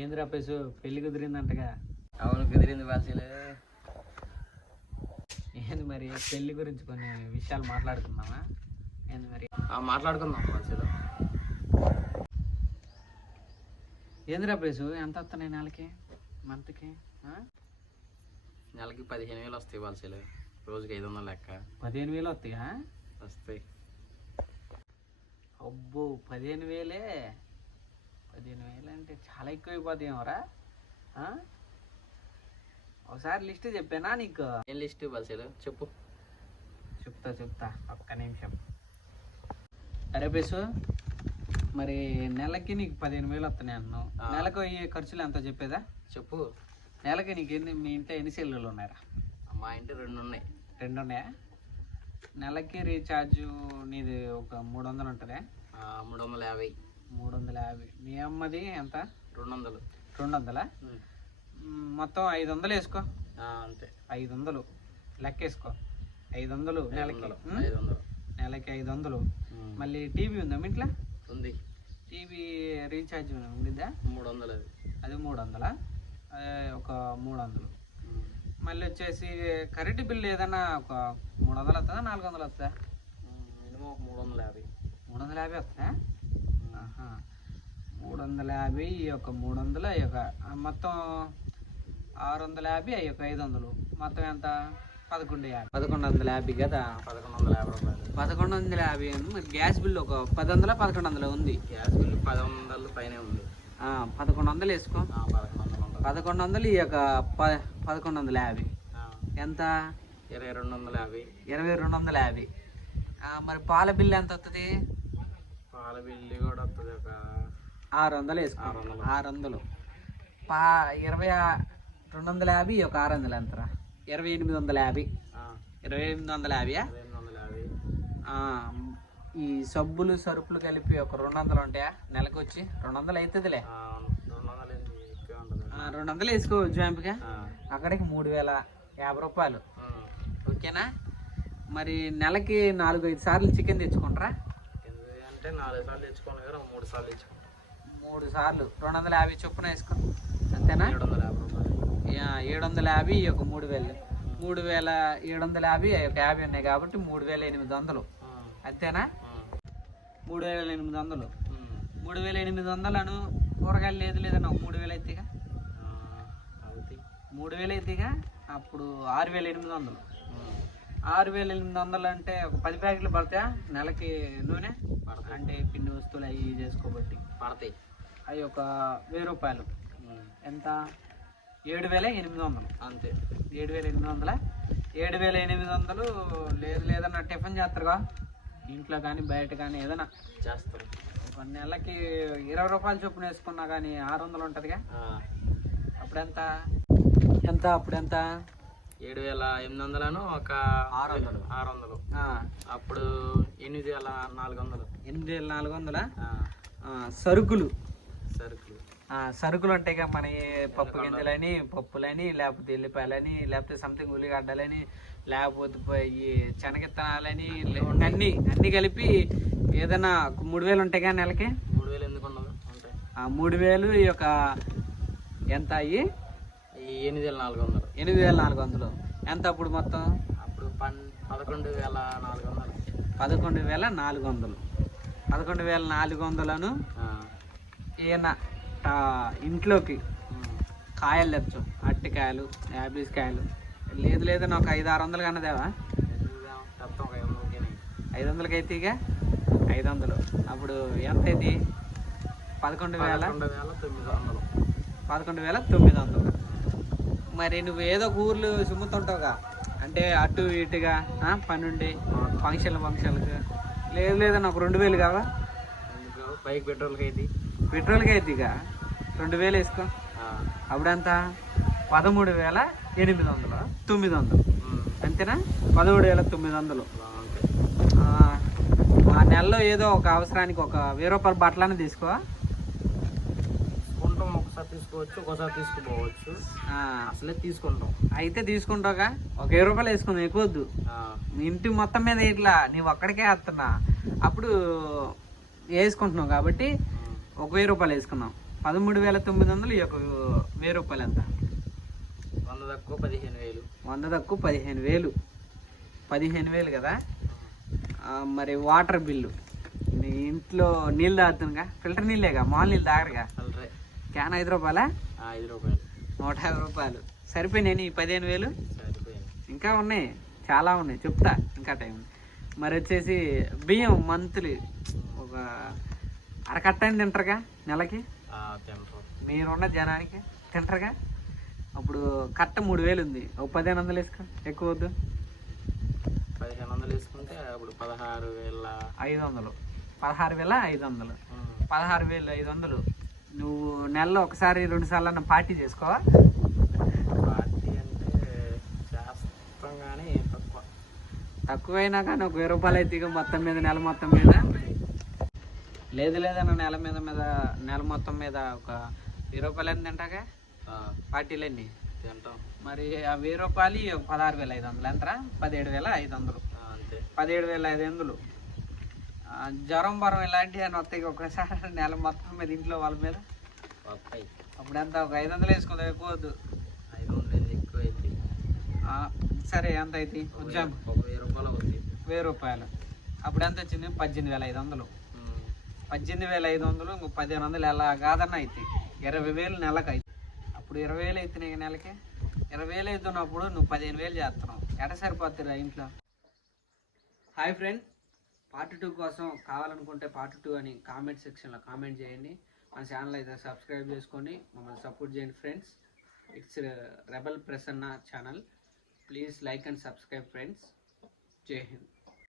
ఏంది రాపేసు పెళ్లి కుదిరిందంటగా? అవును కుదిరింది బాసీలు. ఏంది మరి పెళ్లి గురించి కొన్ని విషయాలు మాట్లాడుకుందామా? ఏంది మరి మాట్లాడుకుందాం బాసీలు. ఏంది రాపేసు ఎంత వస్తున్నాయి నెలకి, మంత్కి? నెలకి 15,000 వస్తాయి బాసీలు. రోజుకి 500 లెక్క. 15,000 వస్తాయా? వస్తాయి. అబ్బో 15,000? 15,000 అంటే చాలా ఎక్కువ అయిపోతాయేమోరా. ఒకసారి లిస్ట్ చెప్పానా నీకు? ఏం లిస్ట్ బాసీలు చెప్పు. చెప్తా ఒక్క నిమిషం. అరే బేసు, మరి నెలకి నీకు 15,000 వస్తున్నాయి అన్నావు. నెలకు అయ్యే ఖర్చులు ఎంత చెప్పేదా? చెప్పు. నెలకి నీకు మీ ఇంట్లో ఎన్ని సెల్లులు ఉన్నాయరా? మా ఇంటి 2 ఉన్నాయి. 2 ఉన్నాయా? నెలకి రీఛార్జ్ నీది ఒక 300 ఉంటుందా? 350. 350. మీ అమ్మది ఎంత? 200. 200? మొత్తం 500 వేసుకో. అంతే. 500 లెక్కేసుకో. 500 నెలకి. 500. నెలకి 500. మళ్ళీ టీవీ ఉందా మీ ఇంట్లో? ఉంది. టీవీ రీఛార్జ్ ఉండిద్దా? 300. అది 300. ఒక 300. మళ్ళీ వచ్చేసి కరెంటు బిల్లు ఏదన్నా ఒక 300 వస్తుందా, 400 వస్తుందా? మినిమం ఒక 350. 350 వస్తుందా? 350. ఈ యొక్క 300 ఈ యొక్క మొత్తం 650. ఈ యొక్క 500 మొత్తం ఎంత? 1150. 1150 కదా? 1150 రూపాయలు. 1150. మరి గ్యాస్ బిల్లు ఒక 1000 1100 ఉంది. గ్యాస్ బిల్లు 1100 పైనే ఉంది. 1100 వేసుకో. 1100. ఈ యొక్క 1150 ఎంత? 2250. 2250. మరి పాల బిల్లు ఎంత వస్తుంది? పాల బిల్లు కూడా వస్తుంది ఒక 600 వేసుకో. 600. 250. ఒక 600 ఎంతరా? 2850. 2850. ఈ సబ్బులు సరుకులు కలిపి ఒక 200 ఉంటాయా నెలకు? వచ్చి 200 అవుతుందిలే. 200 వేసుకో జాంపుగా. అక్కడికి 3050 రూపాయలు. ఓకేనా? మరి నెలకి 4-5 సార్లు చికెన్ తెచ్చుకుంటారా? అంటే 4 సార్లు తెచ్చుకోను కదా, 3 సార్లు తెచ్చుకో. 3 సార్లు 250 చొప్పున వేసుకో. అంతేనా? 750 రూపాయలు. 750. ఈ యొక్క 3000. 3750. ఈ యొక్క 50 ఉన్నాయి కాబట్టి 3800. అంతేనా? 3800. 3800 కూరగాయలు లేదన్నా 3000 అవుతాయిగా. 3000 అవుతాయిగా. అప్పుడు 6800. 6800 అంటే ఒక 10 ప్యాకెట్లు పడతాయా నెలకి? నూనె అంటే పిండి వస్తువులు అవి చేసుకోబట్టి పడతాయి. అవి ఒక 1000 రూపాయలు. ఎంత? 7800. అంతే. 7800. 7800 లేదన్నా టిఫిన్ చేస్తారుగా ఇంట్లో కానీ బయట కానీ ఏదైనా చేస్తారు. ఒక నెలకి 20 రూపాయలు చొప్పున వేసుకున్నా కానీ 600 ఉంటుందిగా. అప్పుడెంత? అప్పుడెంత? 7800 ఒక 600. అప్పుడు 8400. 8400. సరుకులు ఉంటాయి కదా మన పప్పు గింజలని, పప్పులని, లేకపోతే ఎల్లిపాయలని, లేకపోతే సంథింగ్ ఉల్లిగడ్డలని, లేకపోతే ఈ శనగిత్తనాలని, అన్నీ కలిపి ఏదైనా 3000 ఉంటాయి కదా నెలకి. 3000 ఎందుకు ఉండదు? 3000. ఈ యొక్క ఎంత అయ్యి? 8400. 8400 ఎంత అప్పుడు మొత్తం? అప్పుడు 11,400. 11,400. 11,400 ఏమన్నా ఇంట్లోకి కాయలు తెచ్చు. అరటికాయలు, యాపిల్స్ కాయలు లేదన్నా ఒక 500-600 కన్నదేవా? 500కి అయితే ఇక 500. అప్పుడు ఎంత ఇది? 11,900. మరి నువ్వు ఏదో ఒక ఊర్లు సుమ్ముతుంటావుగా, అంటే అటు ఇటుగా పనుండి ఫంక్షన్లకు లేదన్నా ఒక 2000 కావా? బైక్ పెట్రోల్కి అయితే ఇక 2000 వేసుకో. అప్పుడెంత? 13,800. అంతేనా? 13,900. ఆ నెలలో ఏదో ఒక అవసరానికి ఒక 1000 రూపాయల బట్టలని తీసుకో. ఒకసారి తీసుకోవచ్చు, ఒకసారి తీసుకుపోవచ్చు. అసలే తీసుకుంటాం. అయితే తీసుకుంటావుగా. ఒక 1000 రూపాయలు వేసుకుందాం, ఎక్కువ వద్దు. ఇంటి మొత్తం మీద ఇట్లా నీవు ఒక్కడికే వేస్తున్నా. అప్పుడు వేసుకుంటున్నావు కాబట్టి ఒక 1000 రూపాయలు వేసుకున్నాం. 13,900. ఈ యొక్క 1,000 రూపాయలు ఎంత? 100 తక్కువ 15,000. 100 తక్కువ 15,000. 15,000 కదా. మరి వాటర్ బిల్లు, నీ ఇంట్లో నీళ్ళు తాగుతుందిగా, ఫిల్టర్ నీళ్ళేగా, మామూలు నీళ్ళు తాగరుగా. క్యాన్ 5 రూపాయలా? 5 రూపాయలు. 150 రూపాయలు. సరిపోయినాయి ఈ 15,000? సరిపోయింది. ఇంకా ఉన్నాయి, చాలా ఉన్నాయి, చెప్తా ఇంకా టైం. మరి వచ్చేసి బియ్యం మంత్లీ ఒక అరకట్టని తింటారుగా నెలకి, తింటారు. మీరున్న జనానికి తింటారుగా. అప్పుడు కట్ట 3,000 ఉంది, ఒక 1,500 వేసుకో, ఎక్కువ వద్దు. 1,500 వేసుకుంటే అప్పుడు 16,500. 16,500. 16,500. నువ్వు నెలలో ఒకసారి 2 సార్లు అన్న పార్టీ చేసుకోవా? పార్టీ అంటే చేస్తాం కానీ తక్కువైనా కానీ ఒక 1,000 రూపాయలు అయితే ఇక మొత్తం మీద, నెల మొత్తం మీద. లేదన్న నెల మొత్తం మీద ఒక 1,000 రూపాయలు ఎంత తింటాగా పార్టీలన్నీ తింటాం. మరి ఆ 1,000 రూపాయలు 16,500 ఎంతరా? 17,500. అంతే. 17,500. జ్వరం బరం ఇలాంటివి అని వస్తాయి ఒకసారి నెల మొత్తం మీద ఇంట్లో వాళ్ళ మీద వస్తాయి. అప్పుడు ఎంత? ఒక 500 వేసుకుందాం, ఎక్కువ వద్దు. 500 ఎక్కువ అయితే. సరే ఎంత అయితే కొంచెం ఒక 1,000 రూపాయలు అవుతుంది. 1,000 రూపాయలు. అప్పుడు ఎంత వచ్చింది? 18,500. 18,500 ఇంకో 1,500 ఎలా కాదన్న అయితే 20,000 నెలకు అయితే. అప్పుడు 20,000 అవుతున్నాయి నెలకి. 20,000 అవుతున్నప్పుడు నువ్వు 15,000 చేస్తున్నావు, ఎట సరిపోతుందిరా ఇంట్లో? హాయ్ ఫ్రెండ్, పార్ట్ 2 కోసం కావాలనుకుంటే పార్ట్ 2 అని కామెంట్ సెక్షన్లో కామెంట్ చేయండి. మన ఛానల్ అయితే సబ్స్క్రైబ్ చేసుకొని మమ్మల్ని సపోర్ట్ చేయండి friends. It's rebel Prasanna channel. Please like and subscribe friends. జై హింద్.